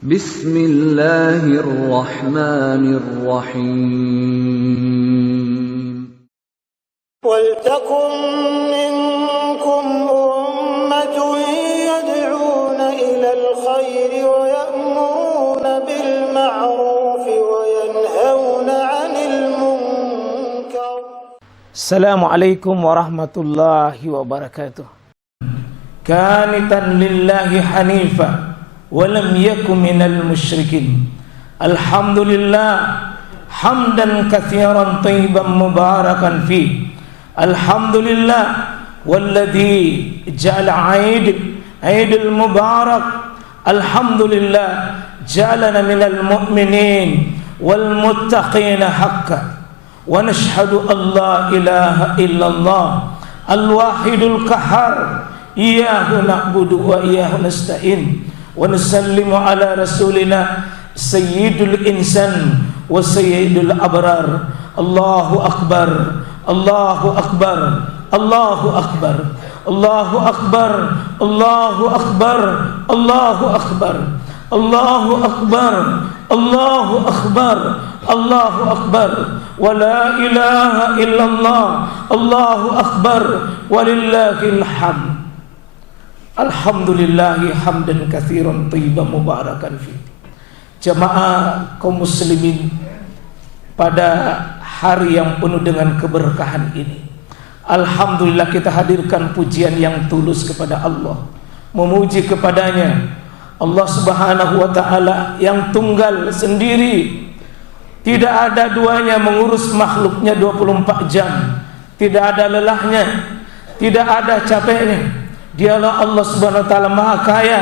Bismillahirrahmanirrahim. وَلْتَكُنْ مِنْكُمْ أُمَّةٌ يَدْعُونَ إِلَى الْخَيْرِ وَيَأْمُرُونَ بِالْمَعْرُوفِ وَيَنْهَوْنَ عَنِ الْمُنْكَرِ. Assalamualaikum warahmatullahi wabarakatuh. Qanitan lillahi hanifa wa lam yakun minal musyrikin. Alhamdulillah hamdan katsiran thayyiban mubarakan fi. Alhamdulillah walladzi ja'ala Aidul Mubarak. Alhamdulillah ja'alana minal mu'minin wal muttaqina haqqan. Wa nashhadu an la ilaha illallah al-wahidul qahhar iyyahu na'budu wa iyyahu nasta'in wa nusallimu ala rasulina sayyidul insan wa sayyidul abrar. Allahu akbar, Allahu akbar, Allahu akbar, Allahu akbar, Allahu akbar, Allahu akbar, Allahu akbar, Allahu akbar, Allahu akbar, wa la ilaha illallah, Allahu akbar, walillahil hamd. Alhamdulillahi hamdan katsiran thayyiban mubarakan fi. Jamaah kaum muslimin, pada hari yang penuh dengan keberkahan ini, alhamdulillah kita hadirkan pujian yang tulus kepada Allah, memuji kepadanya, Allah subhanahu wa ta'ala yang tunggal sendiri, tidak ada duanya, mengurus makhluknya 24 jam, tidak ada lelahnya, tidak ada capeknya. Dialah Allah subhanahu wa ta'ala maha kaya,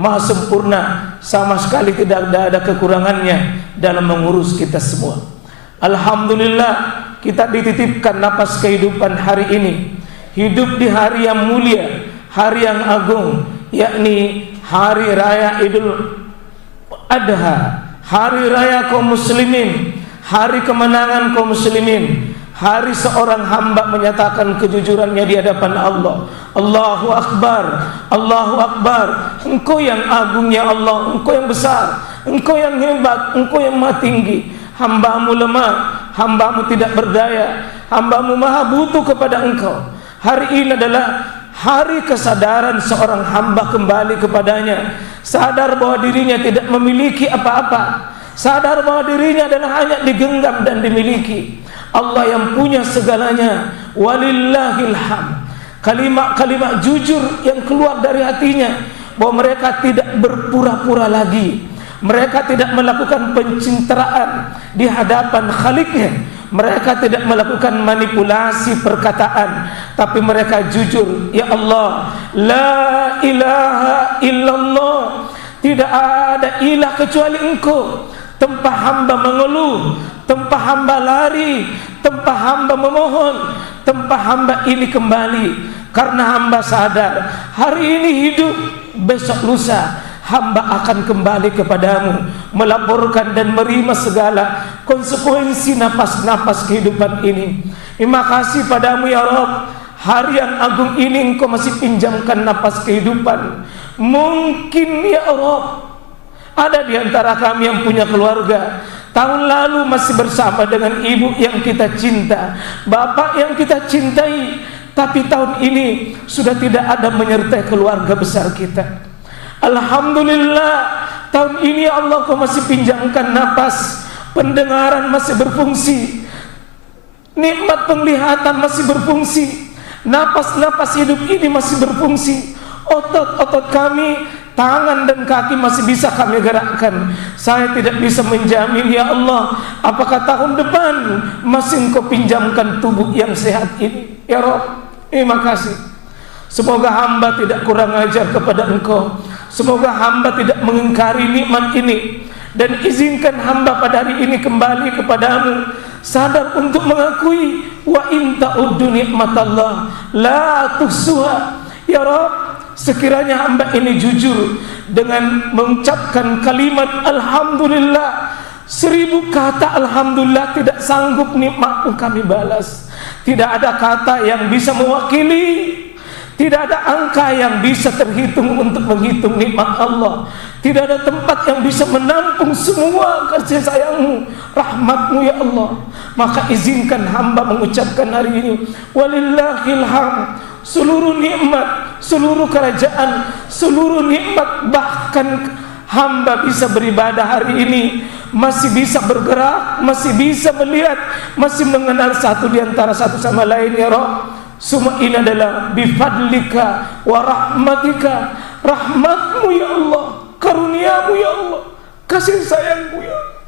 maha sempurna, sama sekali tidak ada kekurangannya dalam mengurus kita semua. Alhamdulillah kita dititipkan napas kehidupan hari ini, hidup di hari yang mulia, hari yang agung, yakni hari raya Idul Adha, hari raya kaum muslimin, hari kemenangan kaum muslimin, hari seorang hamba menyatakan kejujurannya di hadapan Allah. Allahu akbar, Allahu akbar. Engkau yang agung ya Allah, Engkau yang besar, Engkau yang hebat, Engkau yang maha tinggi. Hambamu lemah, hambamu tidak berdaya, hambamu maha butuh kepada Engkau. Hari ini adalah hari kesadaran seorang hamba kembali kepadanya, sadar bahwa dirinya tidak memiliki apa-apa, sadar bahwa dirinya adalah hanya digenggam dan dimiliki Allah yang punya segalanya. Walillahil hamd. Kalimat-kalimat jujur yang keluar dari hatinya, bahwa mereka tidak berpura-pura lagi, mereka tidak melakukan pencitraan di hadapan Khaliknya, mereka tidak melakukan manipulasi perkataan, tapi mereka jujur. Ya Allah, la ilaha illallah, tidak ada ilah kecuali Engkau. Tempat hamba mengeluh, tempat hamba lari, tempat hamba memohon, tempat hamba ini kembali, karena hamba sadar hari ini hidup, besok lusa hamba akan kembali kepadamu, melaporkan dan menerima segala konsekuensi napas-napas kehidupan ini. Terima kasih padamu ya Rabb, hari yang agung ini Engkau masih pinjamkan napas kehidupan. Mungkin ya Rabb, ada di antara kami yang punya keluarga, tahun lalu masih bersama dengan ibu yang kita cinta, bapak yang kita cintai, tapi tahun ini sudah tidak ada menyertai keluarga besar kita. Alhamdulillah, tahun ini Allah Kau masih pinjamkan napas, pendengaran masih berfungsi, nikmat penglihatan masih berfungsi, napas-napas hidup ini masih berfungsi, otot-otot kami, tangan dan kaki masih bisa kami gerakkan. Saya tidak bisa menjamin ya Allah, apakah tahun depan masih Engkau pinjamkan tubuh yang sehat ini. Ya Rabb, terima kasih. Semoga hamba tidak kurang ajar kepada Engkau, semoga hamba tidak mengingkari nikmat ini, dan izinkan hamba pada hari ini kembali kepadamu, sadar untuk mengakui wa in ta'uddu nikmatallah la tuhsuha. Ya Rabb, sekiranya hamba ini jujur dengan mengucapkan kalimat alhamdulillah, 1000 kata alhamdulillah tidak sanggup nikmatmu kami balas. Tidak ada kata yang bisa mewakili, Tidak ada angka yang bisa terhitung untuk menghitung nikmat Allah. Tidak ada tempat yang bisa menampung semua kasih sayang-Mu, rahmat-Mu ya Allah. Maka izinkan hamba mengucapkan hari ini, walillahil hamd, seluruh nikmat, seluruh kerajaan, seluruh nikmat, bahkan hamba bisa beribadah hari ini, masih bisa bergerak, masih bisa melihat, masih mengenal satu di antara satu sama lain ya Rabb. Semua ini adalah bifadlika wa rahmatika, rahmat-Mu ya Allah, karunia-Mu ya Allah, kasih sayang-Mu ya Allah.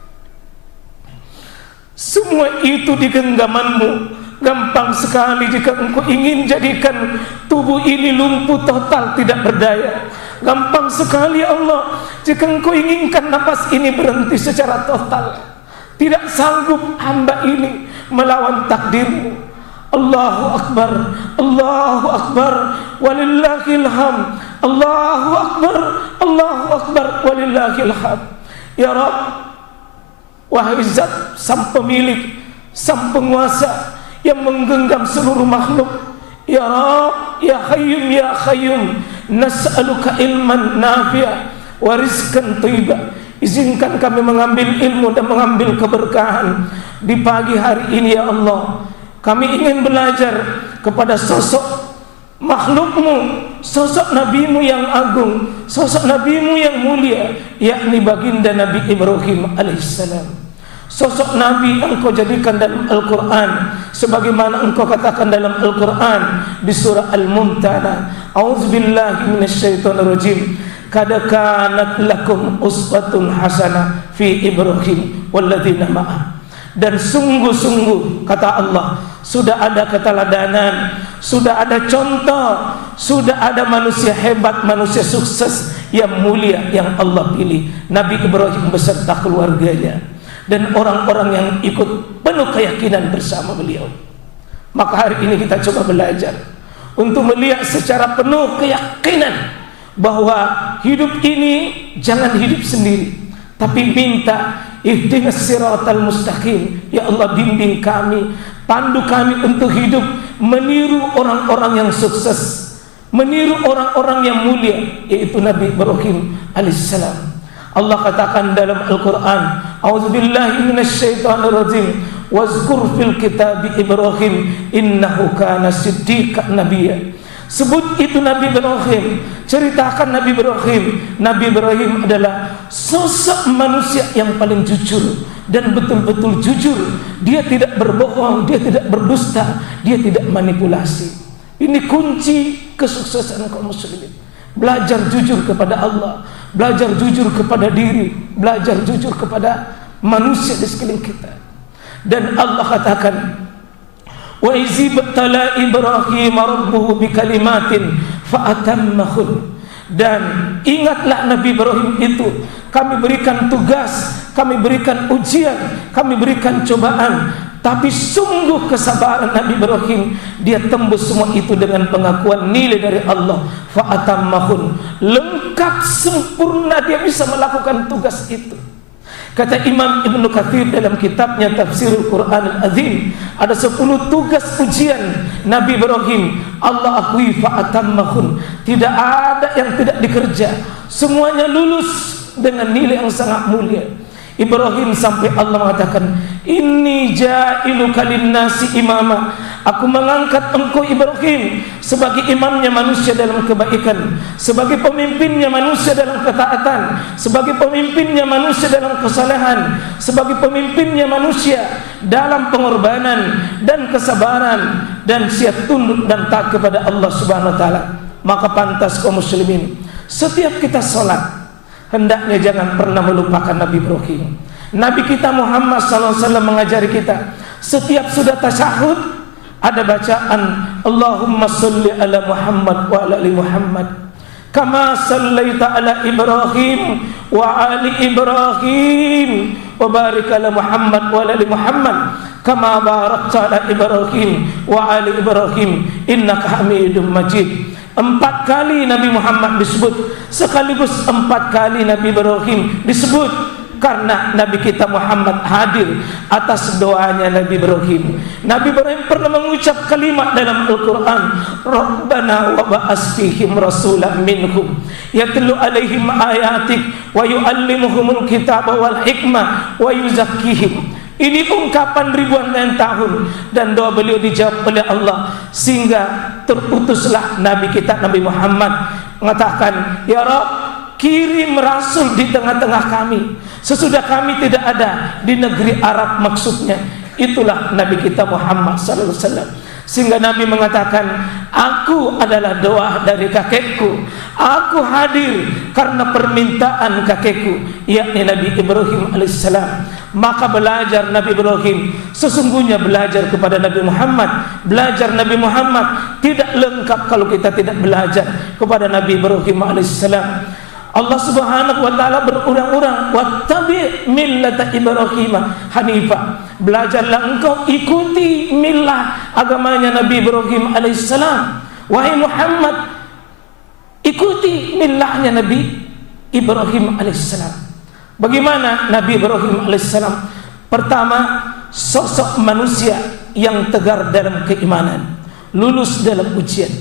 Semua itu di genggaman-Mu. Gampang sekali jika Engkau ingin jadikan tubuh ini lumpuh total, tidak berdaya. Gampang sekali ya Allah jika Engkau inginkan nafas ini berhenti secara total. Tidak sanggup hamba ini melawan takdir-Mu. Allahu Akbar, Allahu Akbar, walillahil hamd, Allahu Akbar, Allahu Akbar, walillahil hamd. Ya Rabb, wahai Zat sang pemilik, sang penguasa yang menggenggam seluruh makhluk, ya Rabb, ya Hayyum, ya Qayyum, nas'aluka ilman nafi'a wa rizqan thayyiba. Izinkan kami mengambil ilmu dan mengambil keberkahan di pagi hari ini ya Allah. Kami ingin belajar kepada sosok makhluk-Mu, sosok Nabi-Mu yang agung, sosok Nabi-Mu yang mulia, yakni baginda Nabi Ibrahim alaihissalam. Sosok Nabi yang Engkau jadikan dalam Al-Quran, sebagaimana Engkau katakan dalam Al-Quran di surah Al-Mumtana, a'udzubillahi minasyaitonirrajim, qad kanat lakum uswatun hasanah fi Ibrahim walladzina ma'ah. Dan sungguh-sungguh kata Allah, sudah ada keteladanan, sudah ada contoh, sudah ada manusia hebat, manusia sukses yang mulia yang Allah pilih, Nabi Ibrahim beserta keluarganya dan orang-orang yang ikut penuh keyakinan bersama beliau. Maka hari ini kita coba belajar untuk melihat secara penuh keyakinan bahwa hidup ini jangan hidup sendiri, tapi minta ihdinas siratal mustaqim, ya Allah bimbing kami, pandu kami untuk hidup meniru orang-orang yang sukses, meniru orang-orang yang mulia, yaitu Nabi Ibrahim alaihissalam. Allah katakan dalam Al-Quran, a'udzubillahi minasyaitonirrajim, wazkur fil kitab Ibrahim innahu kana siddiqan nabiyya. Sebut itu Nabi Ibrahim, ceritakan Nabi Ibrahim. Nabi Ibrahim adalah sosok manusia yang paling jujur dan betul-betul jujur. Dia tidak berbohong, dia tidak berdusta, dia tidak manipulasi. Ini kunci kesuksesan kaum muslimin. Belajar jujur kepada Allah, belajar jujur kepada diri, belajar jujur kepada manusia di sekeliling kita. Dan Allah katakan, wa izibtala Ibrahim rabbuhu bikalimatin fa'atammahun. Dan ingatlah Nabi Ibrahim itu, kami berikan tugas, kami berikan ujian, kami berikan cobaan, tapi sungguh kesabaran Nabi Ibrahim, dia tembus semua itu dengan pengakuan nilai dari Allah. Fa'atammahun, lengkap sempurna dia bisa melakukan tugas itu. Kata Imam Ibnu Katsir dalam kitabnya Tafsirul Quran Al-Azim, ada 10 tugas ujian Nabi Ibrahim. Allah akui fa'atammahun, tidak ada yang tidak dikerja, semuanya lulus dengan nilai yang sangat mulia. Ibrahim sampai Allah mengatakan, inni ja'iluka linnasi imama, aku mengangkat engkau Ibrahim sebagai imamnya manusia dalam kebaikan, sebagai pemimpinnya manusia dalam ketaatan, sebagai pemimpinnya manusia dalam kesalehan, sebagai pemimpinnya manusia dalam pengorbanan dan kesabaran dan siap tunduk dan taat kepada Allah Subhanahu wa taala. Maka pantas kaum muslimin, setiap kita sholat hendaknya jangan pernah melupakan Nabi Ibrahim. Nabi kita Muhammad SAW mengajari kita, setiap sudah tasyahud ada bacaan Allahumma sholli ala Muhammad wa ala ali Muhammad kama sallaita ala Ibrahim wa ali Ibrahim wa barik ala Muhammad wa ala ali Muhammad kama barakta ala Ibrahim wa ali Ibrahim innaka Hamidum Majid. 4 kali Nabi Muhammad disebut, sekaligus 4 kali Nabi Ibrahim disebut. karena Nabi kita Muhammad hadir atas doanya Nabi Ibrahim. Nabi Ibrahim pernah mengucap kalimat dalam Al-Quran, Rabbana wa ba'as fihim rasulan minhum yatlu alaihim ayatik wa yu'allimuhumul kitaba wal hikmah wa yuzakkihim. Ini ungkapan ribuan tahun dan doa beliau dijawab oleh Allah, sehingga terputuslah Nabi kita Nabi Muhammad mengatakan, Ya Rabb, kirim rasul di tengah-tengah kami sesudah kami tidak ada di negeri Arab. Maksudnya itulah Nabi kita Muhammad sallallahu alaihi wasallam. Sehingga Nabi mengatakan, aku adalah doa dari kakekku, aku hadir karena permintaan kakekku, yakni Nabi Ibrahim alaihissalam. Maka belajar Nabi Ibrahim, sesungguhnya belajar kepada Nabi Muhammad, belajar Nabi Muhammad tidak lengkap kalau kita tidak belajar kepada Nabi Ibrahim alaihissalam. Allah Subhanahu wa taala berulang-ulang, wattabi' millata Ibrahim hanifah. Belajarlah engkau ikuti milah agamanya Nabi Ibrahim alaihissalam. Wahai Muhammad, ikuti milahnya Nabi Ibrahim alaihissalam. Bagaimana Nabi Ibrahim alaihissalam? Pertama, sosok manusia yang tegar dalam keimanan, lulus dalam ujian.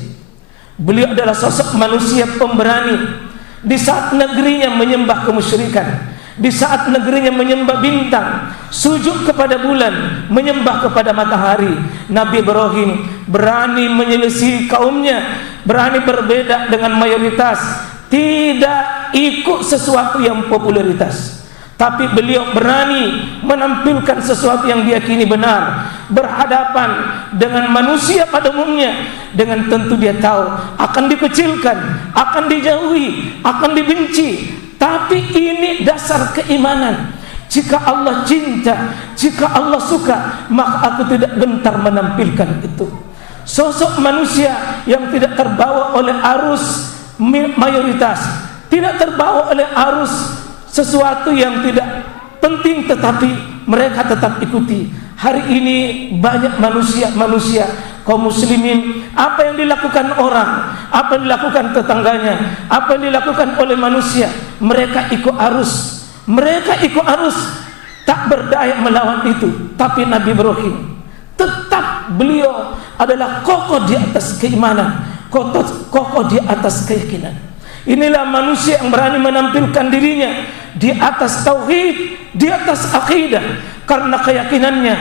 Beliau adalah sosok manusia pemberani. Di saat negerinya menyembah kemusyrikan, di saat negerinya menyembah bintang, sujud kepada bulan, menyembah kepada matahari, Nabi Ibrahim berani menyelisih kaumnya, berani berbeda dengan mayoritas, tidak ikut sesuatu yang popularitas. Tapi beliau berani menampilkan sesuatu yang diyakini benar, berhadapan dengan manusia pada umumnya, dengan tentu dia tahu akan dikecilkan, akan dijauhi, akan dibenci. Tapi ini dasar keimanan. Jika Allah cinta, jika Allah suka, maka aku tidak gentar menampilkan itu. Sosok manusia yang tidak terbawa oleh arus mayoritas, tidak terbawa oleh arus sesuatu yang tidak penting, tetapi mereka tetap ikuti. Hari ini banyak manusia kaum muslimin, apa yang dilakukan orang, apa yang dilakukan tetangganya, apa yang dilakukan oleh manusia, mereka ikut arus. Mereka ikut arus, tak berdaya melawan itu. Tapi Nabi Ibrahim tetap, beliau adalah kokoh di atas keimanan, kokoh di atas keyakinan. Inilah manusia yang berani menampilkan dirinya di atas tauhid, di atas akidah, karena keyakinannya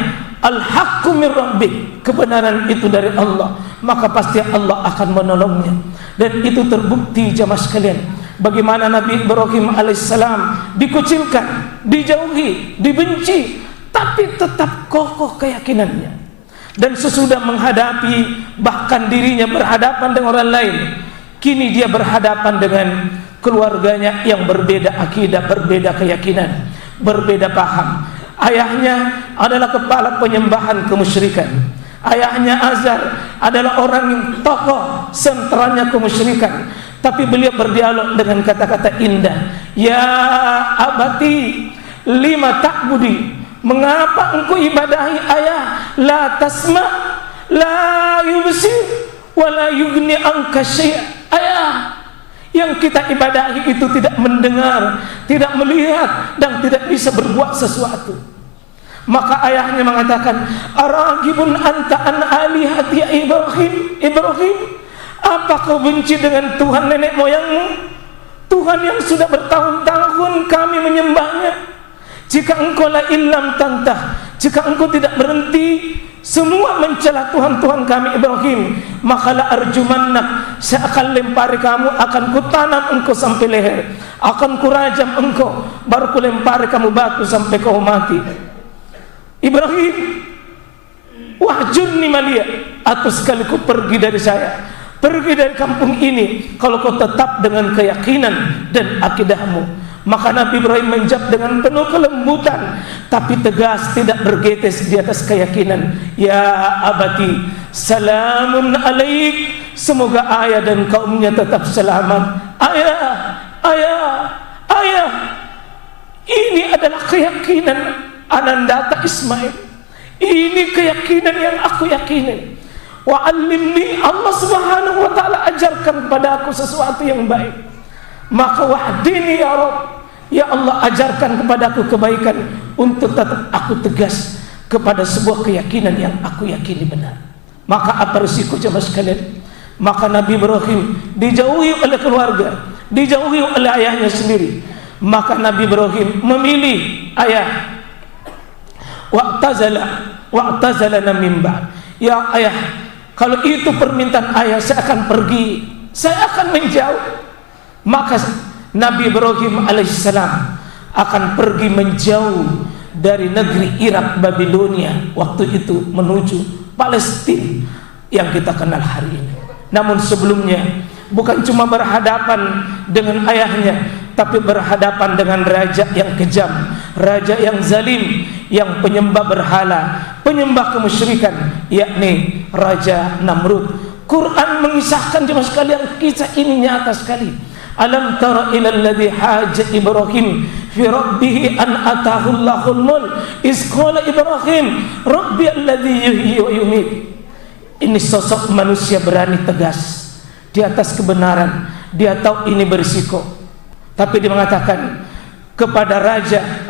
al-haqqu min rabbik, kebenaran itu dari Allah, maka pasti Allah akan menolongnya. Dan itu terbukti jamaah sekalian, bagaimana Nabi Ibrahim alaihissalam dikucilkan, dijauhi, dibenci, tapi tetap kokoh keyakinannya. Dan sesudah menghadapi bahkan dirinya berhadapan dengan orang lain, kini dia berhadapan dengan keluarganya yang berbeda akidah, berbeda keyakinan, berbeda paham. Ayahnya adalah kepala penyembahan kemusyrikan. Ayahnya Azar adalah orang yang tokoh sentralnya kemusyrikan. Tapi beliau berdialog dengan kata-kata indah. Ya abati lima ta'budi, mengapa engkau ibadahi ayah? La tasma, la yubsir, wala yughni anka syai'. Ayah yang kita ibadahi itu tidak mendengar, tidak melihat, dan tidak bisa berbuat sesuatu. Maka ayahnya mengatakan, aragibun anta an alihati ya Ibrahim? Ibrahim, apa kau benci dengan Tuhan nenek moyangmu? Tuhan yang sudah bertahun-tahun kami menyembahnya. Jika engkau la illam tantah, jika engkau tidak berhenti semua mencela Tuhan-Tuhan kami Ibrahim, maka la arjumannak, saya akan lempari kamu, akan kutanam engkau sampai leher, akan kurajam engkau, baru kulempari kamu batu sampai kau mati. Ibrahim, wahjurni malia, atau sekali ku pergi dari saya, pergi dari kampung ini, kalau kau tetap dengan keyakinan dan akidahmu. Maka Nabi Ibrahim menjawab dengan penuh kelembutan, tapi tegas, tidak bergetes di atas keyakinan. Ya abati, salamun alaik, semoga ayah dan kaumnya tetap selamat. Ayah, ini adalah keyakinan Anandata Ismail. Ini keyakinan yang aku yakini. Wa alimni, Allah Subhanahu wa taala ajarkan kepada aku sesuatu yang baik. Maka wahdini ya Rabb, Ya Allah, ajarkan kepadaku kebaikan untuk tetap aku tegas kepada sebuah keyakinan yang aku yakini benar. Maka apa risiko jemaah sekalian? Maka Nabi Ibrahim dijauhi oleh keluarga, dijauhi oleh ayahnya sendiri. Maka Nabi Ibrahim memilih ayah. Wa'tazalana min ba'd. Ya ayah, kalau itu permintaan ayah, saya akan pergi, saya akan menjauh. Maka Nabi Ibrahim alaihissalam akan pergi menjauh dari negeri Irak Babilonia waktu itu menuju Palestina yang kita kenal hari ini. Namun sebelumnya bukan cuma berhadapan dengan ayahnya, tapi berhadapan dengan raja yang kejam, raja yang zalim, yang penyembah berhala, penyembah kemusyrikan, yakni Raja Namrud. Quran mengisahkan jemaah sekalian, kisah ini nyata sekali. Alam tara ilal ladzi haja Ibrahim fi rabbih an atahu Allahul mulk iz qala Ibrahim rabbi alladzi yuhyi wa yumiit. Ini sosok manusia berani tegas di atas kebenaran. Dia tahu ini berisiko, tapi dia mengatakan kepada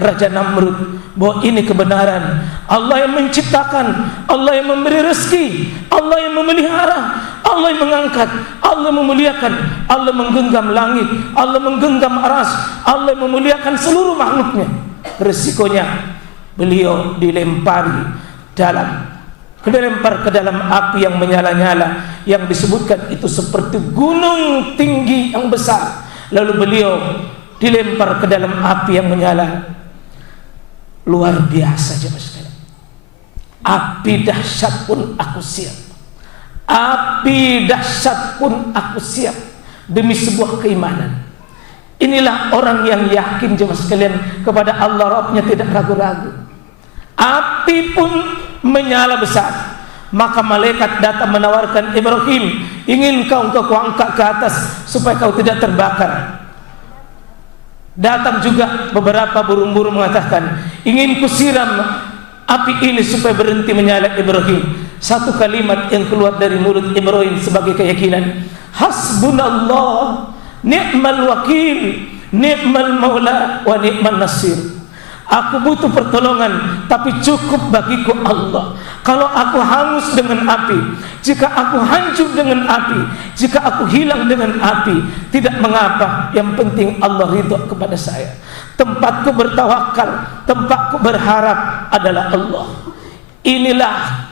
Raja Namrud bahwa ini kebenaran. Allah yang menciptakan, Allah yang memberi rezeki, Allah yang memelihara, Allah yang mengangkat, Allah yang memuliakan, Allah menggenggam langit, Allah menggenggam aras, Allah yang memuliakan seluruh makhluknya. Resikonya beliau dilempar ke dalam api yang menyala-nyala, yang disebutkan itu seperti gunung tinggi yang besar. Lalu beliau dilempar ke dalam api yang menyala. Luar biasa jemaah sekalian. Api dahsyat pun aku siap. Api dahsyat pun aku siap demi sebuah keimanan. Inilah orang yang yakin jemaah sekalian kepada Allah Rabbnya, tidak ragu-ragu. Api pun menyala besar. Maka malaikat datang menawarkan, Ibrahim, ingin kau angkat ke atas supaya kau tidak terbakar. Datang juga beberapa burung-burung mengatakan, ingin kusiram api ini supaya berhenti menyala Ibrahim. Satu kalimat yang keluar dari mulut Ibrahim sebagai keyakinan, hasbunallah ni'mal wakil, ni'mal maula wa ni'mal nasir. Aku butuh pertolongan, tapi cukup bagiku Allah. Kalau aku hangus dengan api, jika aku hancur dengan api, jika aku hilang dengan api, tidak mengapa, yang penting Allah ridha kepada saya. Tempatku bertawakal, tempatku berharap adalah Allah. Inilah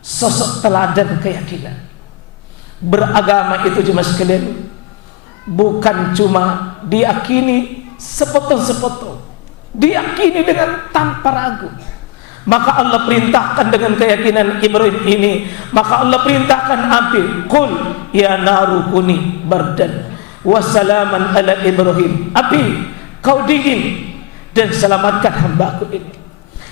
sosok teladan keyakinan. Beragama itu jemaah sekalian bukan cuma diyakini sepotong-sepotong, diyakini dengan tanpa ragu. Maka Allah perintahkan dengan keyakinan Ibrahim ini, maka Allah perintahkan api, qul ya naru kuni bardan wa salaman ala Ibrahim. Api, kau dingin dan selamatkan hambaku ini.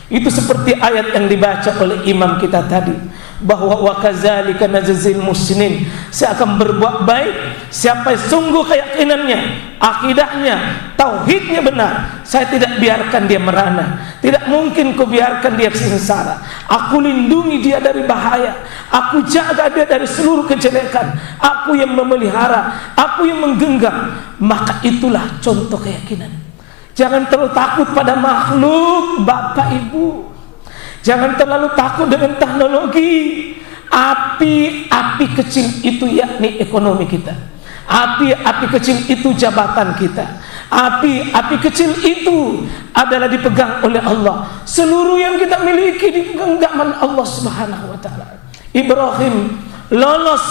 Itu seperti ayat yang dibaca oleh imam kita tadi, bahwa wa kadzalika najzil muhsinin. Saya akan berbuat baik siapa yang sungguh keyakinannya, akidahnya, tauhidnya benar. Saya tidak biarkan dia merana, tidak mungkin ku biarkan dia sengsara. Aku lindungi dia dari bahaya, aku jaga dia dari seluruh kejelekan, aku yang memelihara, aku yang menggenggam. Maka itulah contoh keyakinan. Jangan terlalu takut pada makhluk, Bapak Ibu. Jangan terlalu takut dengan teknologi. Api kecil itu yakni ekonomi kita. Api kecil itu jabatan kita. Api kecil itu adalah dipegang oleh Allah. Seluruh yang kita miliki di genggaman Allah Subhanahu wa taala. Ibrahim lolos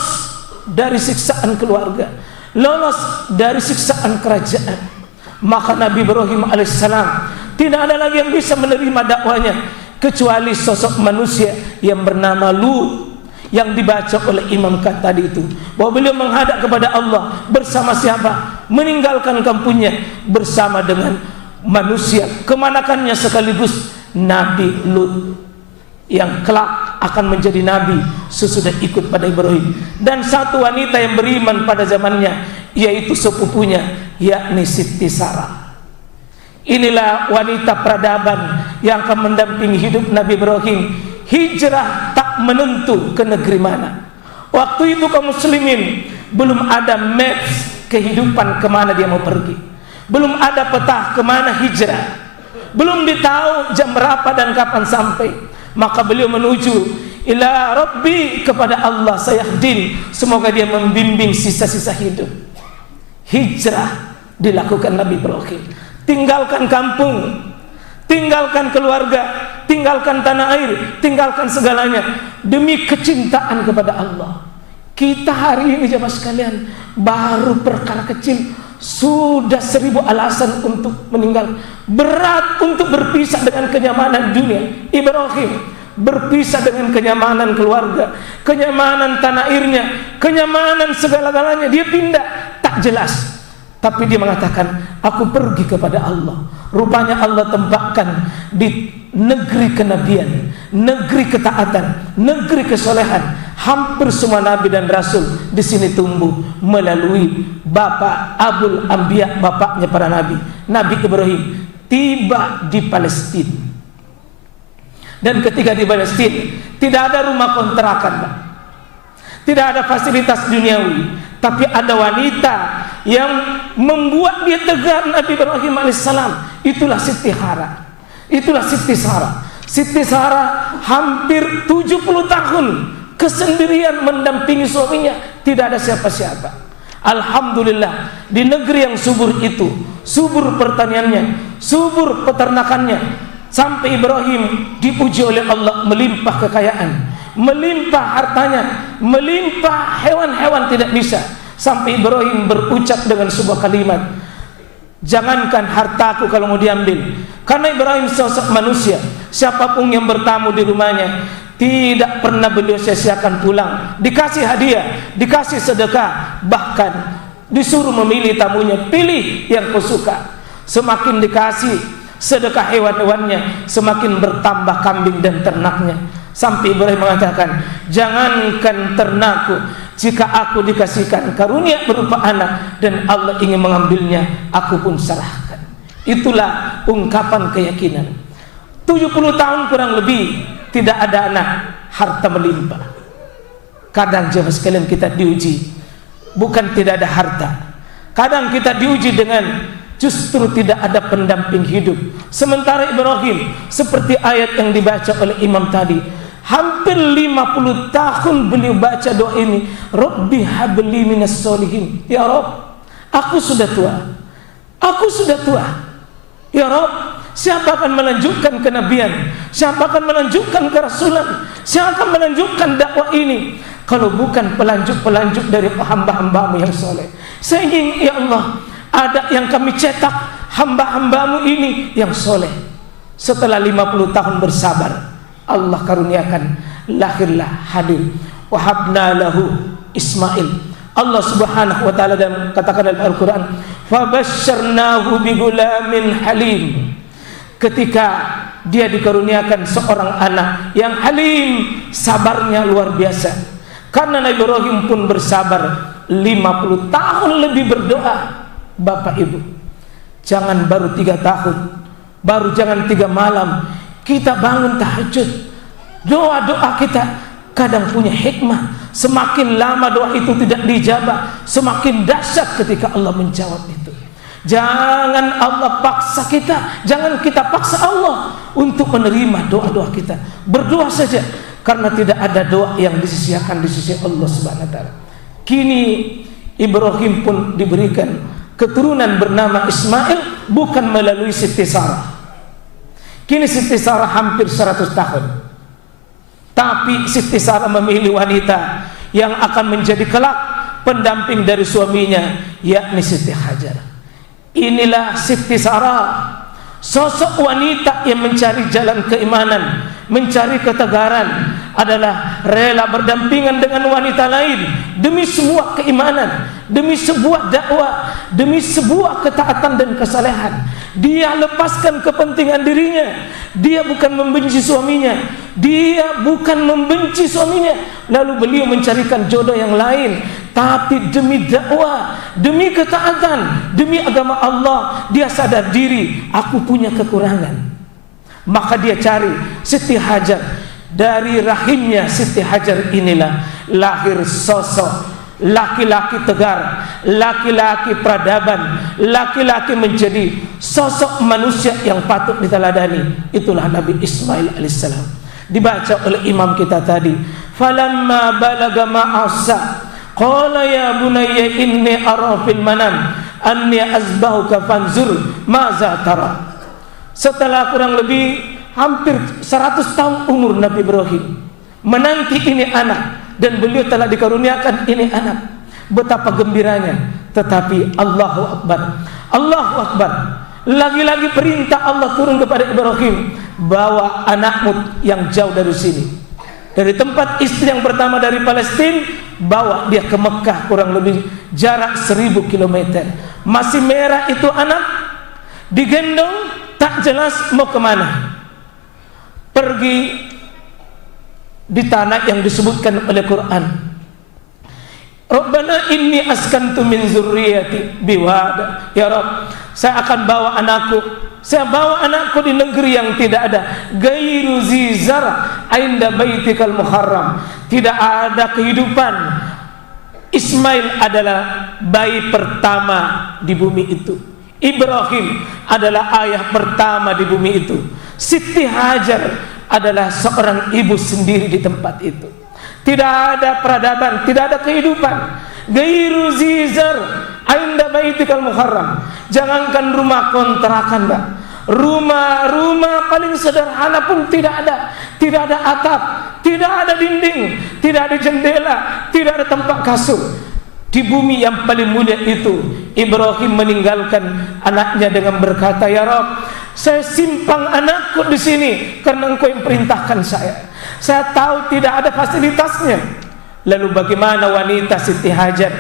dari siksaan keluarga, lolos dari siksaan kerajaan. Maka Nabi Ibrahim alaihissalam tidak ada lagi yang bisa menerima dakwanya kecuali sosok manusia yang bernama Lut, yang dibaca oleh imam tadi itu, bahwa beliau menghadap kepada Allah bersama siapa? Meninggalkan kampungnya bersama dengan manusia kemanakannya sekaligus Nabi Lut, yang kelak akan menjadi nabi sesudah ikut pada Ibrahim. Dan satu wanita yang beriman pada zamannya, yaitu sepupunya, yakni Siti Sarah. Inilah wanita peradaban yang akan mendampingi hidup Nabi Ibrahim. Hijrah tak menentu ke negeri mana. Waktu itu kaum muslimin belum ada maps kehidupan kemana dia mau pergi. belum ada peta kemana hijrah, belum ditahu jam berapa dan kapan sampai, maka beliau menuju ila Rabbi, kepada Allah sayahdin, semoga dia membimbing sisa-sisa hidup. Hijrah dilakukan Nabi Ibrahim, tinggalkan kampung, tinggalkan keluarga, tinggalkan tanah air, tinggalkan segalanya demi kecintaan kepada Allah. Kita hari ini jemaah sekalian, baru perkara kecil sudah 1000 alasan untuk meninggal. Berat untuk berpisah dengan kenyamanan dunia. Ibrahim berpisah dengan kenyamanan keluarga, kenyamanan tanah airnya, kenyamanan segala-galanya. Dia pindah, tak jelas. Tapi dia mengatakan, aku pergi kepada Allah. Rupanya Allah tempatkan di negeri kenabian, negeri ketaatan, negeri kesolehan. Hampir semua nabi dan rasul di sini tumbuh melalui bapak Abul Anbiya, bapaknya para nabi, Nabi Ibrahim, tiba di Palestina. Dan ketika di Palestina tidak ada rumah kontrakan, tidak ada fasilitas duniawi, tapi ada wanita yang membuat dia tegar, Nabi Ibrahim alaihissalam. Itulah Siti Hara. Itulah Siti Sarah. Siti Sarah hampir 70 tahun kesendirian mendampingi suaminya, tidak ada siapa-siapa. Alhamdulillah, di negeri yang subur itu, subur pertaniannya, subur peternakannya, sampai Ibrahim dipuji oleh Allah, melimpah kekayaan, melimpah hartanya, melimpah hewan-hewan tidak bisa. Sampai Ibrahim berucap dengan sebuah kalimat, jangankan hartaku kalau mau diambil, karena Ibrahim sosok manusia, siapapun yang bertamu di rumahnya tidak pernah beliau sia-siakan pulang. Dikasih hadiah, dikasih sedekah, bahkan disuruh memilih tamunya, pilih yang kau suka. Semakin dikasih sedekah hewan-hewannya, semakin bertambah kambing dan ternaknya. Sampai Ibrahim mengatakan, jangankan ternakku, jika aku dikasihkan karunia berupa anak dan Allah ingin mengambilnya, aku pun serahkan. Itulah ungkapan keyakinan. 70 tahun kurang lebih tidak ada anak, harta melimpah. Kadang jemaah sekalian kita diuji, bukan tidak ada harta, kadang kita diuji dengan justru tidak ada pendamping hidup. Sementara Ibrahim, seperti ayat yang dibaca oleh imam tadi, hampir 50 tahun beliau baca doa ini, Rabbi habli minas solihin. Ya Rabb, aku sudah tua, aku sudah tua. Ya Rabb, siapa akan melanjutkan kenabian? Siapa akan melanjutkan kerasulan? Siapa akan melanjutkan dakwah ini kalau bukan pelanjut-pelanjut dari hamba-hambamu yang soleh? Saya ingin, ya Allah, ada yang kami cetak hamba-hambamu ini yang soleh. Setelah 50 tahun bersabar, Allah karuniakan, lahirlah Hadir. Wahabna lahu Ismail. Allah subhanahu wa ta'ala dan katakan dalam Al-Quran, fabasyarnahu bigulamin halim. Ketika dia dikaruniakan seorang anak yang halim, sabarnya luar biasa. Karena Nabi Ibrahim pun bersabar 50 tahun lebih berdoa. Bapak Ibu, jangan baru 3 tahun, baru jangan 3 malam kita bangun tahajud. Doa-doa kita kadang punya hikmah. Semakin lama doa itu tidak dijabah, semakin dahsyat ketika Allah menjawab itu. Jangan Allah paksa kita, jangan kita paksa Allah untuk menerima doa-doa kita. Berdoa saja, karena tidak ada doa yang disisiakan di sisi Allah Subhanahu wa taala. Kini Ibrahim pun diberikan keturunan bernama Ismail, bukan melalui Siti Sarah. Kini Siti Sarah hampir 100 tahun. Tapi Siti Sarah memilih wanita yang akan menjadi kelak pendamping dari suaminya, yakni Siti Hajar. Inilah Siti Sarah, sosok wanita yang mencari jalan keimanan, mencari ketegaran, adalah rela berdampingan dengan wanita lain demi sebuah keimanan, demi sebuah dakwah, demi sebuah ketaatan dan kesalehan. Dia lepaskan kepentingan dirinya. Dia bukan membenci suaminya, dia bukan membenci suaminya, lalu beliau mencarikan jodoh yang lain. Tapi demi dakwah, demi ketaatan, demi agama Allah, dia sadar diri, aku punya kekurangan. Maka dia cari Siti Hajar. Dari rahimnya Siti Hajar inilah lahir sosok laki-laki tegar, laki-laki peradaban, laki-laki menjadi sosok manusia yang patut diteladani. Itulah Nabi Ismail alaihissalam. Dibaca oleh imam kita tadi, falamma balaga ma'asa qala ya bunayya inni ara fil manam anni azbahuka fanzur maza tara. Setelah kurang lebih hampir 100 tahun umur Nabi Ibrahim menanti ini anak, dan beliau telah dikaruniakan ini anak. Betapa gembiranya. Tetapi Allahu Akbar, Allahu Akbar, lagi-lagi perintah Allah turun kepada Ibrahim, bawa anakmu yang jauh dari sini, dari tempat istri yang pertama dari Palestina, bawa dia ke Mekah, kurang lebih jarak 1000 km. Masih merah itu anak, digendong, tak jelas mau kemana. Pergi di tanah yang disebutkan oleh Quran, Rabbana inni askantu min zurriyati biwada. Ya Rabb, saya akan bawa anakku, saya bawa anakku di negeri yang tidak ada gairu zizar ainda baitikal muharram, tidak ada kehidupan. Ismail adalah bayi pertama di bumi itu, Ibrahim adalah ayah pertama di bumi itu, Siti Hajar adalah seorang ibu sendiri di tempat itu. Tidak ada peradaban, tidak ada kehidupan. Gairu zizar ainda baitikal muharram. Jangankan rumah kontrakan, Mbak, rumah paling sederhana pun tidak ada. Tidak ada atap, tidak ada dinding, tidak ada jendela, tidak ada tempat kasur. Di bumi yang paling mulia itu, Ibrahim meninggalkan anaknya dengan berkata, ya Rabb, saya simpang anakku di sini karena Engkau yang perintahkan saya. Saya tahu tidak ada fasilitasnya. Lalu bagaimana wanita Siti Hajar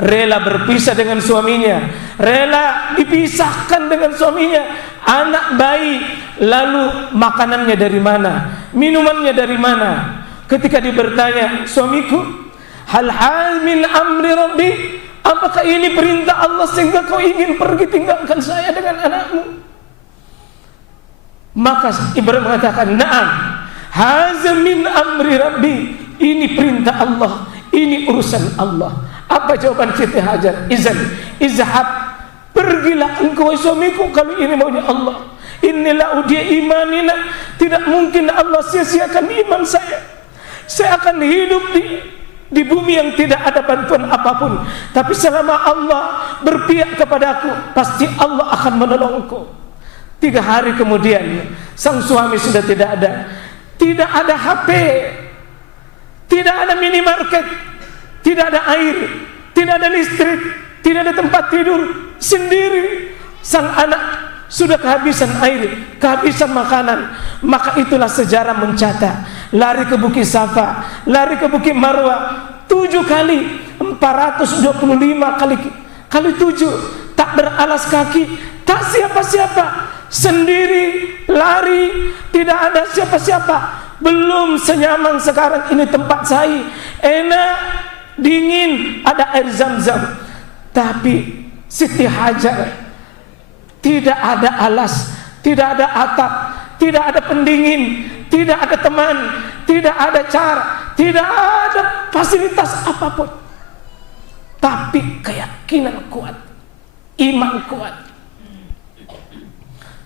rela berpisah dengan suaminya, rela dipisahkan dengan suaminya, anak bayi, lalu makanannya dari mana, minumannya dari mana? Ketika dia bertanya, suamiku, hal min amri rabbi, apakah ini perintah Allah sehingga kau ingin pergi tinggalkan saya dengan anakmu? Maka Ibrahim mengatakan, na'am, haza min amri rabbi, ini perintah Allah, ini urusan Allah. Apa jawaban Siti Hajar? Izhab, pergilah engkau suamiku kalau ini maunya Allah. Inilah udia imanina, tidak mungkin Allah sia-siakan iman saya. Saya akan hidup di bumi yang tidak ada bantuan apapun, tapi selama Allah berpihak kepadaku, pasti Allah akan menolongku. 3 hari kemudian sang suami sudah tidak ada. Tidak ada HP, tidak ada minimarket, tidak ada air, tidak ada listrik, tidak ada tempat tidur. Sendiri sang anak sudah kehabisan air, kehabisan makanan. Maka itulah sejarah mencatat, lari ke Bukit Safa, lari ke Bukit Marwah 7 kali, 425 kali 7, tak beralas kaki, tak siapa-siapa, sendiri lari, tidak ada siapa-siapa. Belum senyaman sekarang ini tempat saya, enak, dingin, ada air Zam-Zam. Tapi Siti Hajar tidak ada alas, tidak ada atap, tidak ada pendingin, tidak ada teman, tidak ada cara, tidak ada fasilitas apapun. Tapi keyakinan kuat, iman kuat.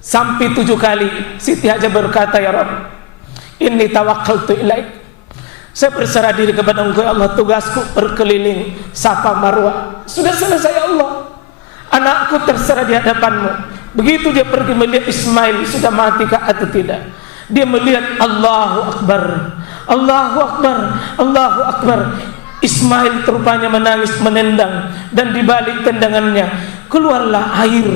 Sampai 7 kali Siti Hajar berkata, ya Rabb, inni tawakkaltu ilaik, saya berserah diri kepada Engkau ya Allah. Tugasku berkeliling Safa Marwah sudah selesai ya Allah. Anakku terserah di hadapanmu. Begitu dia pergi melihat Ismail sudah mati atau tidak, dia melihat Allahu Akbar, Allahu Akbar, Allahu Akbar. Ismail rupanya menangis menendang, dan di balik tendangannya keluarlah air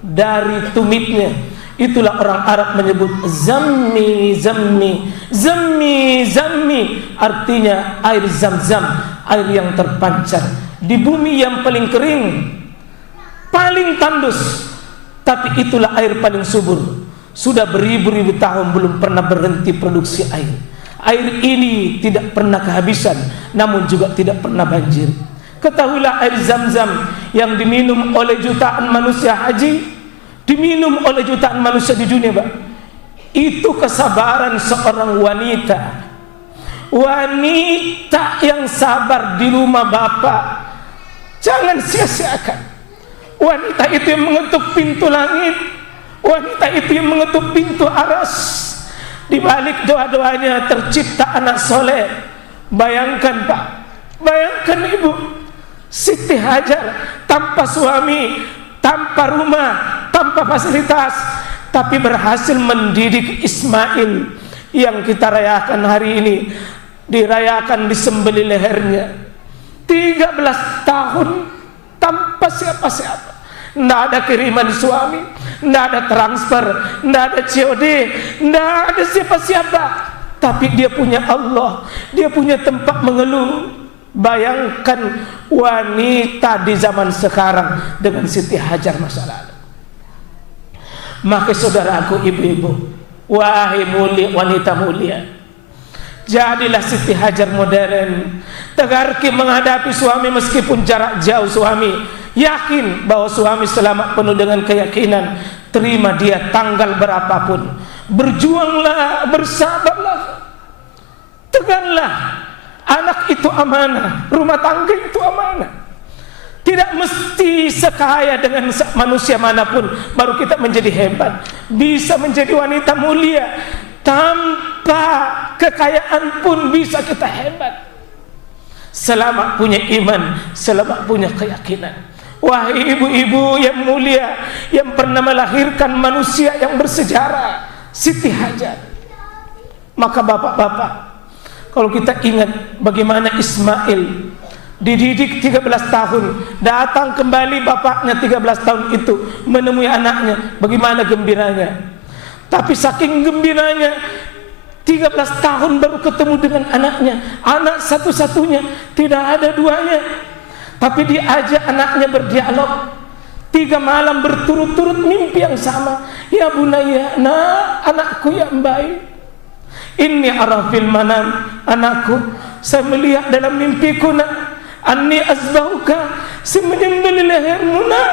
dari tumitnya. Itulah orang Arab menyebut zammi, zammi, zammi, zammi, artinya air Zam-Zam, air yang terpancar di bumi yang paling kering, paling tandus, tapi itulah air paling subur. Sudah beribu-ribu tahun belum pernah berhenti produksi air. Air ini tidak pernah kehabisan, namun juga tidak pernah banjir. Ketahuilah air Zam-Zam yang diminum oleh jutaan manusia haji, diminum oleh jutaan manusia di dunia, Pak. Itu kesabaran seorang wanita. Wanita yang sabar di rumah bapak, jangan sia-siakan. Wanita itu yang mengetuk pintu langit, wanita itu yang mengetuk pintu aras. Di balik doa-doanya tercipta anak soleh. Bayangkan Pak, bayangkan Ibu, Siti Hajar tanpa suami, tanpa rumah, tanpa fasilitas, tapi berhasil mendidik Ismail yang kita rayakan hari ini. Dirayakan disembelih lehernya 13 tahun tanpa siapa-siapa. Tidak ada kiriman suami, tidak ada transfer, tidak ada COD, tidak ada siapa-siapa. Tapi dia punya Allah, dia punya tempat mengeluh. Bayangkan wanita di zaman sekarang dengan Siti Hajar masa lalu. Maka saudaraku, ibu-ibu, wahai wanita mulia, jadilah Siti Hajar modern. Tegarki menghadapi suami meskipun jarak jauh suami. Yakin bahwa suami selamat penuh dengan keyakinan. Terima dia tanggal berapapun. Berjuanglah, bersabarlah, tegarlah. Anak itu amanah, rumah tangga itu amanah. Tidak mesti sekaya dengan manusia manapun baru kita menjadi hebat. Bisa menjadi wanita mulia, tanpa kekayaan pun bisa kita hebat. Selama punya iman, selama punya keyakinan. Wahai ibu-ibu yang mulia, yang pernah melahirkan manusia yang bersejarah, Siti Hajar. Maka bapak-bapak, kalau kita ingat bagaimana Ismail dididik 13 tahun, datang kembali bapaknya 13 tahun itu menemui anaknya, bagaimana gembiranya. Tapi saking gembiranya, 13 tahun baru ketemu dengan anaknya, anak satu-satunya, tidak ada duanya. Tapi diajak anaknya berdialog. 3 malam berturut-turut mimpi yang sama. Ya bunaya, nah anakku yang baik, inni arafil manam, anakku, saya melihat dalam mimpiku nak, anni azbahuka, saya menyembelih lehermu nak,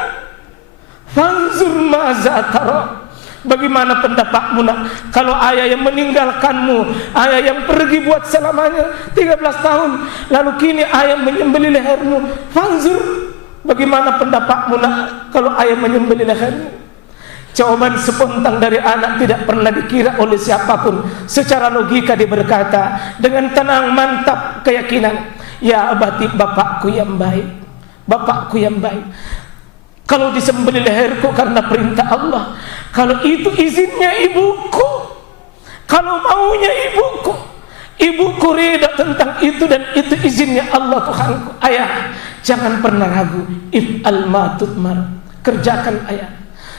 fanzur maza tara, bagaimana pendapatmu nak, kalau ayah yang meninggalkanmu, ayah yang pergi buat selamanya 13 tahun, lalu kini ayah menyembelih lehermu, fanzur, bagaimana pendapatmu nak, kalau ayah menyembelih lehermu. Jawaban spontan dari anak tidak pernah dikira oleh siapapun. Secara logika dia berkata dengan tenang, mantap keyakinan, ya abati, bapakku yang baik, bapakku yang baik. Kalau disembelih leherku karena perintah Allah, kalau itu izinnya ibuku, kalau maunya ibuku, ibuku reda tentang itu dan itu izinnya Allah Tuhanku. Ayah, jangan pernah ragu, if'al ma tu'mar, kerjakan ayah,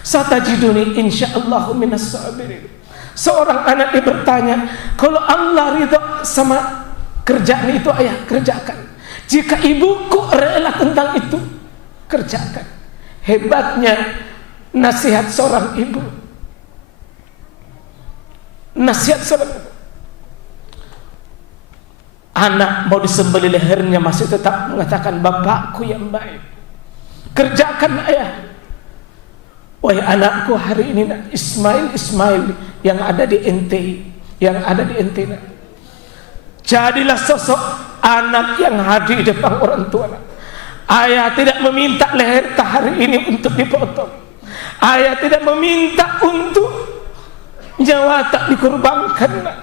satajiduni insyaallah minas sabirin. Seorang anak dia bertanya, kalau Allah ridha sama kerjaan itu ayah, kerjakan. Jika ibuku rela tentang itu, kerjakan. Hebatnya nasihat seorang ibu, nasihat seorang ibu. Anak mau disembelih lehernya masih tetap mengatakan bapakku yang baik, kerjakan ayah. Wahai anakku, hari ini nak, Ismail yang ada di NTI, yang ada di NTI nak, jadilah sosok anak yang hadir di depan orang tua nak. Ayah tidak meminta leher hari ini untuk dipotong. Ayah tidak meminta untuk nyawa tak dikorbankan nak.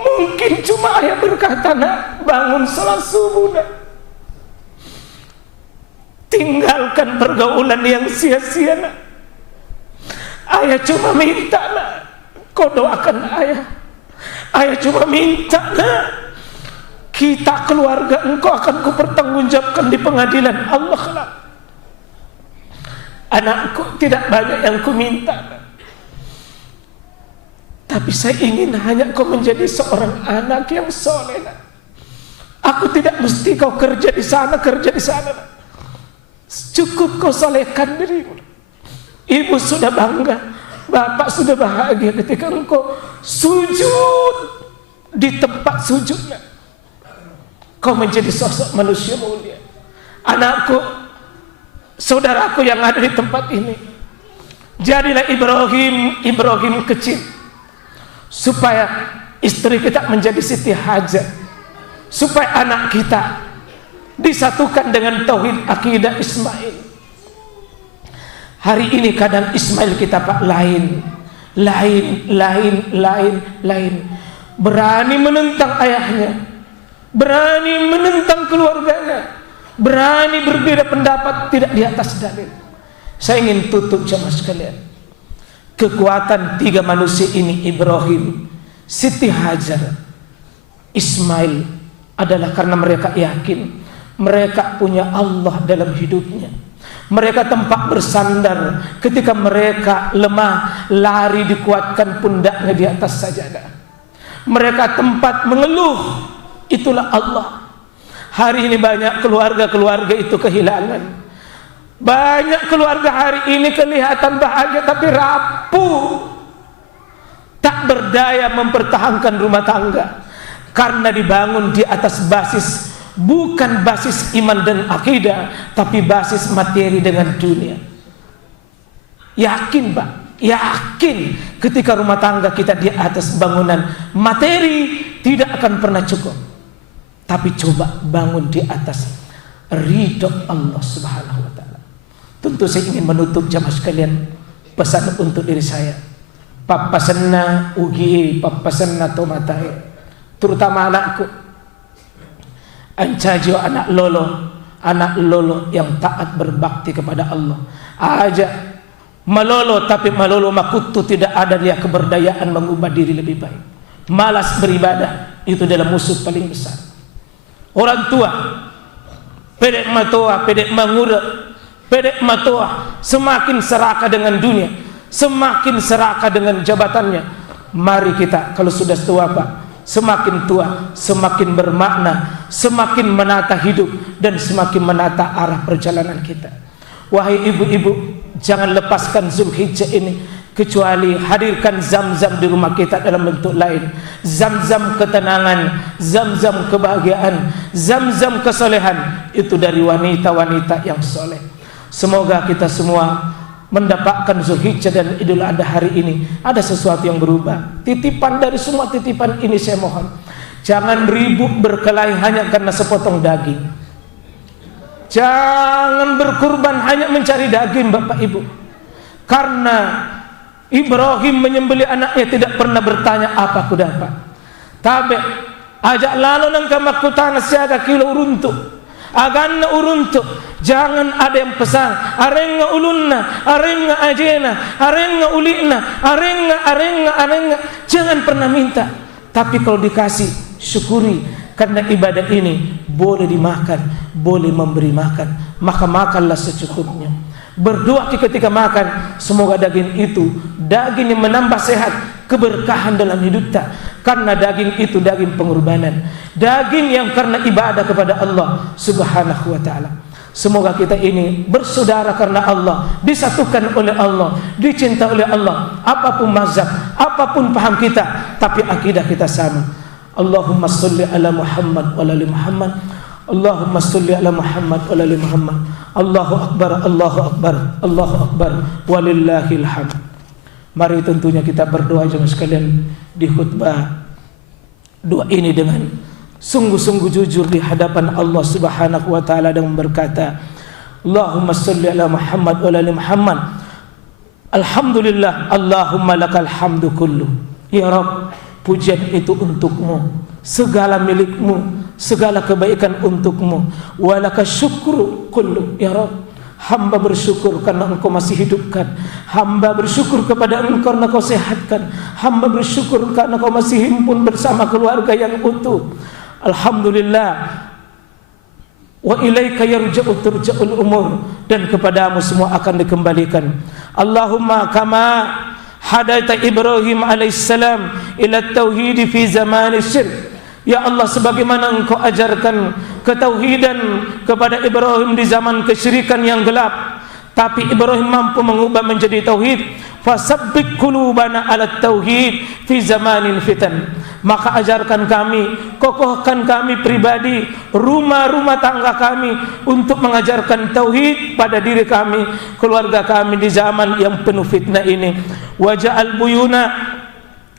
Mungkin cuma ayah berkata nak, bangun salat subuh nak, tinggalkan pergaulan yang sia-sia nak. Ayah cuma minta nak, kau doakan ayah. Ayah cuma minta nak, kita keluarga engkau akan kupertanggungjawabkan di pengadilan Allah kelak. Anakku, tidak banyak yang ku minta nak, tapi saya ingin hanya kau menjadi seorang anak yang soleh nak. Aku tidak mesti kau kerja di sana, kerja di sana nak. Cukup kau solehkan dirimu. Ibu sudah bangga, bapak sudah bahagia ketika engkau sujud di tempat sujudnya. Kau menjadi sosok manusia mulia. Anakku, saudaraku yang ada di tempat ini, jadilah Ibrahim kecil, supaya istri kita menjadi Siti Hajar. supaya anak kita disatukan dengan tauhid akidah Ismail. Hari ini kadang Ismail kita Pak lain. Berani menentang ayahnya, berani menentang keluarganya, berani berbeda pendapat tidak di atas dalil. Saya ingin tutup jamaah sekalian. Kekuatan tiga manusia ini, Ibrahim, Siti Hajar, Ismail, adalah karena mereka yakin mereka punya Allah dalam hidupnya. Mereka tempat bersandar ketika mereka lemah, lari dikuatkan pundaknya di atas sajadah. Mereka tempat mengeluh, itulah Allah. Hari ini banyak keluarga-keluarga itu kehilangan. Banyak keluarga hari ini kelihatan bahagia tapi rapuh, tak berdaya mempertahankan rumah tangga karena dibangun di atas basis bukan basis iman dan akidah, tapi basis materi dengan dunia. Yakin Pak, yakin ketika rumah tangga kita di atas bangunan materi tidak akan pernah cukup. Tapi coba bangun di atas ridho Allah Subhanahu wa taala. Tentu saya ingin menutup jamaah sekalian pesan untuk diri saya. Papasanna ugi, papasanna tomatai, terutama anakku. Ancajo anak lolo yang taat berbakti kepada Allah. Ajak malolo tapi malolo makutu tidak ada dia keberdayaan mengubah diri lebih baik. Malas beribadah itu adalah musuh paling besar. Orang tua pedek matoa, pedek mangura, pedek matoa, semakin serakah dengan dunia, semakin serakah dengan jabatannya. Mari kita kalau sudah tua Pak, semakin tua, semakin bermakna, semakin menata hidup dan semakin menata arah perjalanan kita. Wahai ibu-ibu, jangan lepaskan Zulhijjah ini kecuali hadirkan zam-zam di rumah kita dalam bentuk lain. Zam-zam ketenangan, zam-zam kebahagiaan, zam-zam kesolehan itu dari wanita-wanita yang soleh. Semoga kita semua mendapatkan Zulhijjah dan Idul Adha hari ini ada sesuatu yang berubah. Titipan dari semua titipan ini saya mohon, jangan ribut berkelahi hanya karena sepotong daging. Jangan berkurban hanya mencari daging Bapak Ibu. Karena Ibrahim menyembelih anaknya tidak pernah bertanya apa ku dapat. Tabe ajak lalu nang kamakutana siaga kilo uruntu. Aganna uruntu, jangan ada yang pesan arenga ulunna, arenga ajena, arenga ulina, arenga, jangan pernah minta. Tapi kalau dikasih syukuri, karena ibadah ini boleh dimakan, boleh memberi makan, maka makanlah secukupnya. Berdoa ketika makan, semoga daging itu daging yang menambah sehat, keberkahan dalam hidup kita. Karena daging itu daging pengorbanan, daging yang karena ibadah kepada Allah Subhanahu wa taala. Semoga kita ini bersaudara karena Allah, disatukan oleh Allah, dicinta oleh Allah. Apapun mazhab, apapun paham kita, tapi akidah kita sama. Allahumma sholli ala Muhammad wa ala Muhammad. Allahumma sholli ala Muhammad wa ala Muhammad. Allahu akbar, Allahu akbar, Allahu akbar, walillahil hamd. Mari tentunya kita berdoa jemaah sekalian di khutbah doa ini dengan sungguh-sungguh jujur di hadapan Allah Subhanahu wa taala dan berkata, Allahumma sholli ala Muhammad wa ala Muhammad. Alhamdulillah, Allahumma lakal hamdu kullu. Ya Rabb, pujian itu untukmu, segala milikmu, segala kebaikan untukmu. Walaka syukru kullu. Ya Rabb, hamba bersyukur karena engkau masih hidupkan, hamba bersyukur kepada engkau karena kau sehatkan, hamba bersyukur karena kau masih himpun bersama keluarga yang utuh. Alhamdulillah. Wa ilaika yarja'u turja'ul umur, dan kepadamu semua akan dikembalikan. Allahumma kama hadaita Ibrahim alaihissalam ila tauhid fi zaman syirk. Ya Allah, sebagaimana engkau ajarkan ketauhidan kepada Ibrahim di zaman kesyirikan yang gelap, tapi Ibrahim mampu mengubah menjadi tauhid. Fasabbit qulubana ala tauhid fi zamanin fitan. Maka ajarkan kami, kokohkan kami pribadi, rumah-rumah tangga kami untuk mengajarkan tauhid pada diri kami, keluarga kami di zaman yang penuh fitnah ini. Waja'al buyuna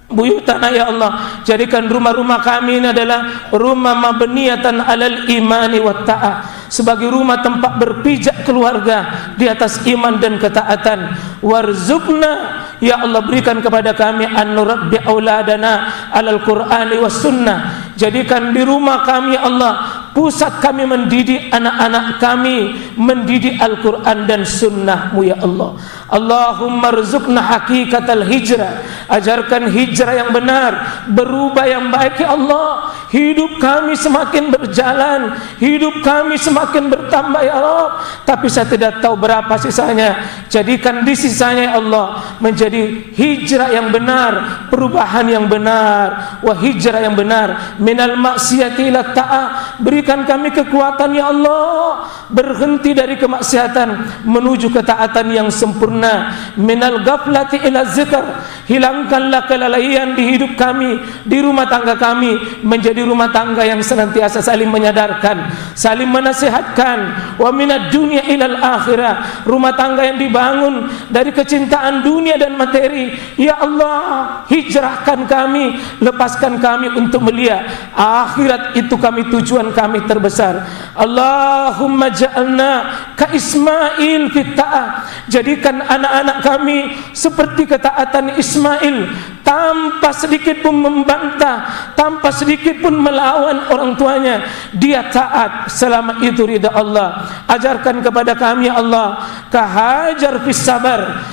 buyutana ya Allah, jadikan rumah-rumah kami ini adalah rumah mabniyatan alal imani wa ta'ah, sebagai rumah tempat berpijak keluarga di atas iman dan ketaatan. Warzuqna ya Allah, berikan kepada kami an nurabbi auladana alal qur'ani was sunnah, jadikan di rumah kami ya Allah pusat kami mendidik anak-anak kami, mendidik Al-Quran dan sunnah-Mu ya Allah. Allahumma rzuqna hakikatal hijrah, ajarkan hijrah yang benar, berubah yang baik ya Allah. Hidup kami semakin berjalan, hidup kami semakin bertambah ya Allah, tapi saya tidak tahu berapa sisanya. Jadikan di sisanya ya Allah menjadi hijrah yang benar, perubahan yang benar, wa hijrah yang benar, minal maksiati ila ta'ah. Berikan kami kekuatan ya Allah, berhenti dari kemaksiatan menuju ketaatan yang sempurna. Minal ghaflati ila zikr, hilangkanlah kelalaian di hidup kami, di rumah tangga kami, menjadi rumah tangga yang senantiasa saling menyadarkan, saling menasihatkan. Wa minad dunya ilal akhirah, rumah tangga yang dibangun dari kecintaan dunia dan materi ya Allah, hijrahkan kami, lepaskan kami untuk melihat akhirat itu kami tujuan kami terbesar. Allahumma ja'alna ka Ismail fit ta'ah, jadikan anak-anak kami seperti ketaatan Ismail, tanpa sedikit pun membantah, tanpa sedikit pun melawan orang tuanya. Dia taat selama itu ridha Allah. Ajarkan kepada kami ya Allah kahajar fis sabar,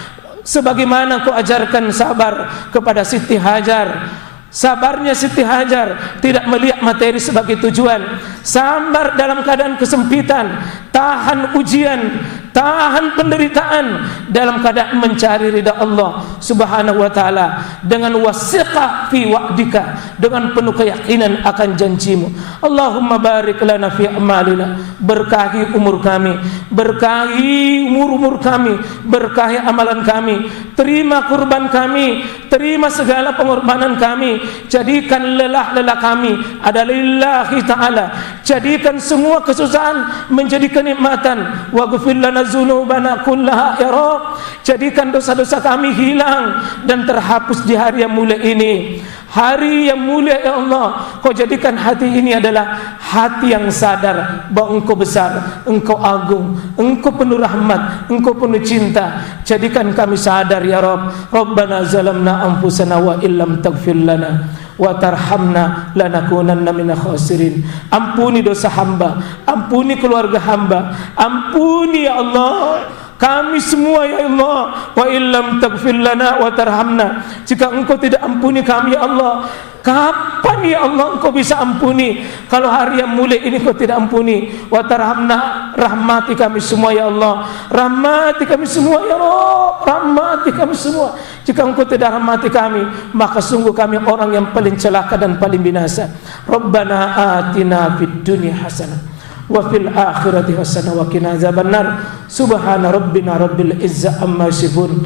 sebagaimana Kau ajarkan sabar kepada Siti Hajar. Sabarnya Siti Hajar tidak melihat materi sebagai tujuan, sabar dalam keadaan kesempitan, tahan ujian, tahan penderitaan dalam keadaan mencari ridha Allah Subhanahu wa taala, dengan wasiqah fi wa'dika, dengan penuh keyakinan akan janjimu. Allahumma barik lana fi amalina, berkahi umur kami, berkahi umur kami, berkahi amalan kami, terima kurban kami, terima segala pengorbanan kami. Jadikan lelah-lelah kami adalah lillahi ta'ala, jadikan semua kesusahan menjadi kenikmatan. Waghfir lana dzunubana kullaha ya Rabb, jadikan dosa-dosa kami hilang dan terhapus di hari yang mulia ini. Hari yang mulia ya Allah, Kau jadikan hati ini adalah hati yang sadar bahwa Engkau besar, Engkau agung, Engkau penuh rahmat, Engkau penuh cinta. Jadikan kami sadar ya Rabb. Rabbana zalamna anfusana wa illam taghfir lana wa tarhamna lanakunanna minal khasirin. Ampuni dosa hamba, ampuni keluarga hamba, ampuni ya Allah kami semua ya Allah. Wa illam taghfir lana wa tarhamna, jika Engkau tidak ampuni kami ya Allah, kapan ya Allah Engkau bisa ampuni kalau hari yang mulia ini Engkau tidak ampuni? Wa tarhamna, rahmati kami semua ya Allah, rahmati kami semua ya Allah, rahmati kami semua. Jika Engkau tidak rahmati kami, maka sungguh kami orang yang paling celaka dan paling binasa. Rabbana atina fid dunya hasanah wa fil akhirati hasanah wa qina azabannar. Subhana rabbina rabbil izzati amma yasifun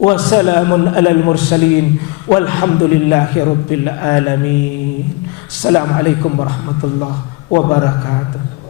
wa salamun alal mursalin walhamdulillahi rabbil alamin. Assalamualaikum warahmatullahi wabarakatuh.